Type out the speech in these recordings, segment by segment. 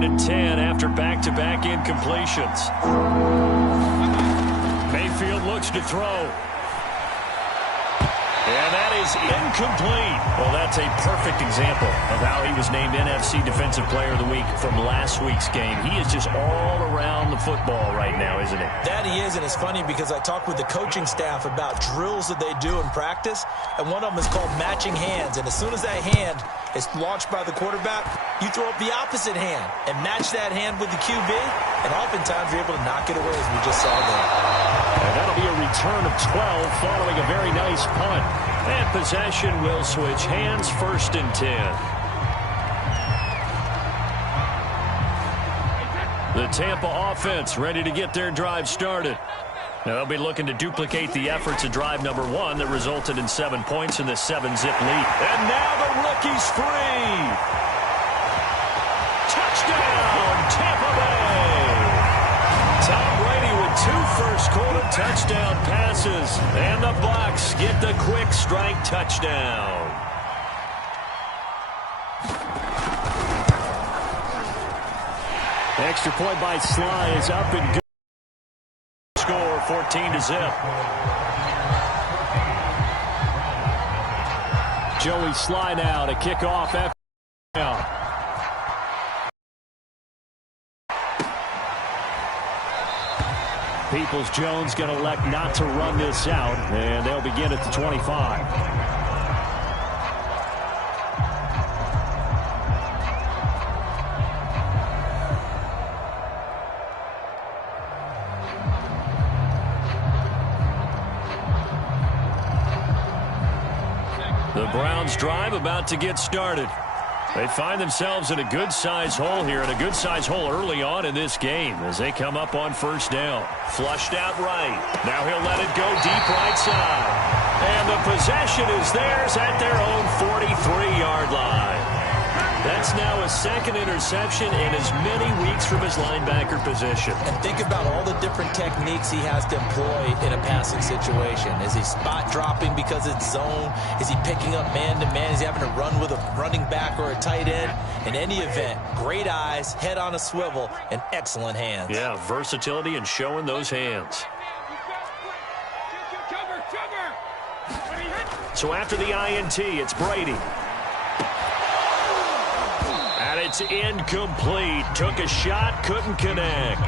3rd and 10 after back-to-back incompletions. Mayfield looks to throw. And that is incomplete. Well, that's a perfect example of how he was named NFC Defensive Player of the Week from last week's game. He is just all around the football right now, isn't it? That he is, and it's funny because I talked with the coaching staff about drills that they do in practice, and one of them is called matching hands. And as soon as that hand is launched by the quarterback, you throw up the opposite hand and match that hand with the QB, and oftentimes you're able to knock it away, as we just saw there. And that'll be a return of 12 following a very nice punt. And possession will switch hands, 1st and 10. The Tampa offense ready to get their drive started. Now they'll be looking to duplicate the efforts of drive number 1 that resulted in 7 points in the 7-zip lead. And now the rookie's free. Touchdown, Tampa Bay. Tom Brady with 2 first-quarter touchdown passes. And the Bucs get the quick strike touchdown. Extra point by Sly is up and good. Score 14-0. Joey Sly now to kick off after down. Peoples-Jones going to elect not to run this out, and they'll begin at the 25. The Browns drive about to get started. They find themselves in a good-sized hole here, and a good-sized hole early on in this game as they come up on 1st down. Flushed out right. Now he'll let it go deep right side. And the possession is theirs at their own 43-yard line. That's now a 2nd interception in as many weeks from his linebacker position. And think about all the different techniques he has to employ in a passing situation. Is he spot dropping because it's zone? Is he picking up man-to-man? Is he having to run with a running back or a tight end? In any event, great eyes, head on a swivel, and excellent hands. Yeah, versatility and showing those hands. So after the INT, it's Brady. And it's incomplete. Took a shot, couldn't connect.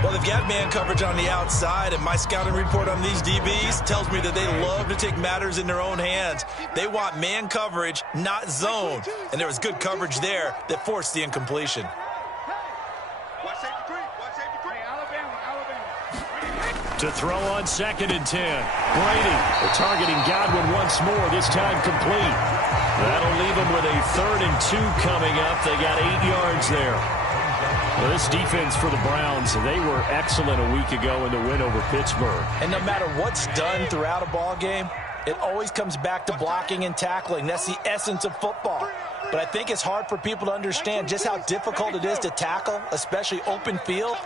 Well, they've got man coverage on the outside, and my scouting report on these DBs tells me that they love to take matters in their own hands. They want man coverage, not zone. And there was good coverage there that forced the incompletion. To throw on 2nd and 10. Brady targeting Godwin once more, this time complete. That'll leave them with a 3rd and 2 coming up. They got 8 yards there. Well, this defense for the Browns, they were excellent a week ago in the win over Pittsburgh. And no matter what's done throughout a ball game, it always comes back to blocking and tackling. That's the essence of football. But I think it's hard for people to understand just how difficult it is to tackle, especially open field.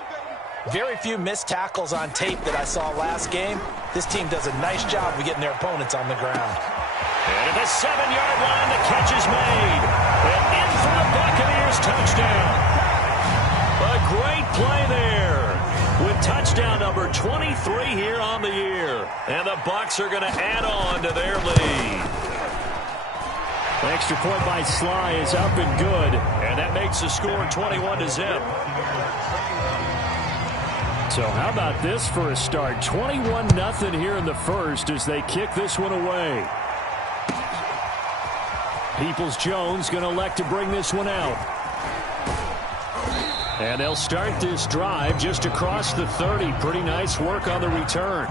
Very few missed tackles on tape that I saw last game. This team does a nice job of getting their opponents on the ground. And at the 7-yard line, the catch is made. And in for the Buccaneers touchdown. A great play there with touchdown number 23 here on the year. And the Bucs are going to add on to their lead. Extra point by Sly is up and good. And that makes the score 21-0. So how about this for a start? 21-0 here in the first as they kick this one away. Peoples-Jones going to elect to bring this one out. And they'll start this drive just across the 30. Pretty nice work on the return.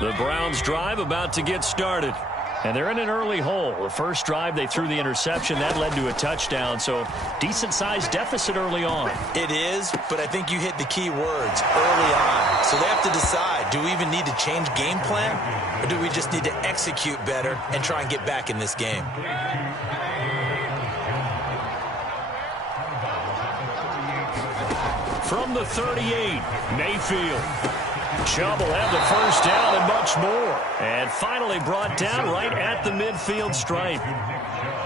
The Browns drive about to get started. And they're in an early hole. The first drive, they threw the interception. That led to a touchdown. So decent-sized deficit early on. It is, but I think you hit the key words early on. So they have to decide, do we even need to change game plan? Or do we just need to execute better and try and get back in this game? From the 38, Mayfield. Chubb will have the first down and much more. And finally brought down right at the midfield stripe.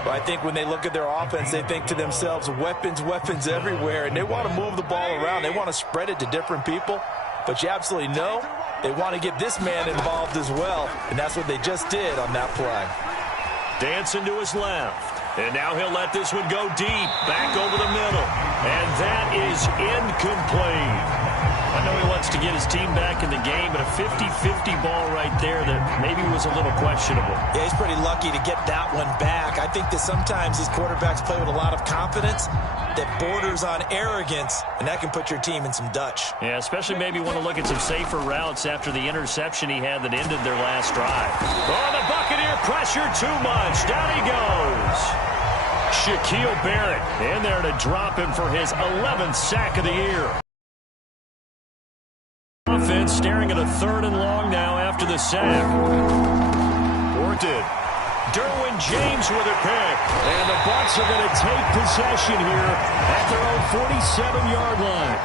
Well, I think when they look at their offense, they think to themselves, weapons, weapons everywhere, and they want to move the ball around. They want to spread it to different people. But you absolutely know they want to get this man involved as well, and that's what they just did on that play. Dancing to his left. And now he'll let this one go deep, back over the middle. And that is incomplete. I know he wants to get his team back in the game, but a 50-50 ball right there that maybe was a little questionable. Yeah, he's pretty lucky to get that one back. I think that sometimes these quarterbacks play with a lot of confidence that borders on arrogance, and that can put your team in some Dutch. Yeah, especially maybe want to look at some safer routes after the interception he had that ended their last drive. Oh, the Buccaneer pressure too much. Down he goes. Shaquille Barrett in there to drop him for his 11th sack of the year. Offense staring at a 3rd and long now after the sack. Worked it. Derwin James with a pick. And the Bucs are going to take possession here at their own 47-yard line.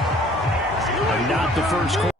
And not the first quarter.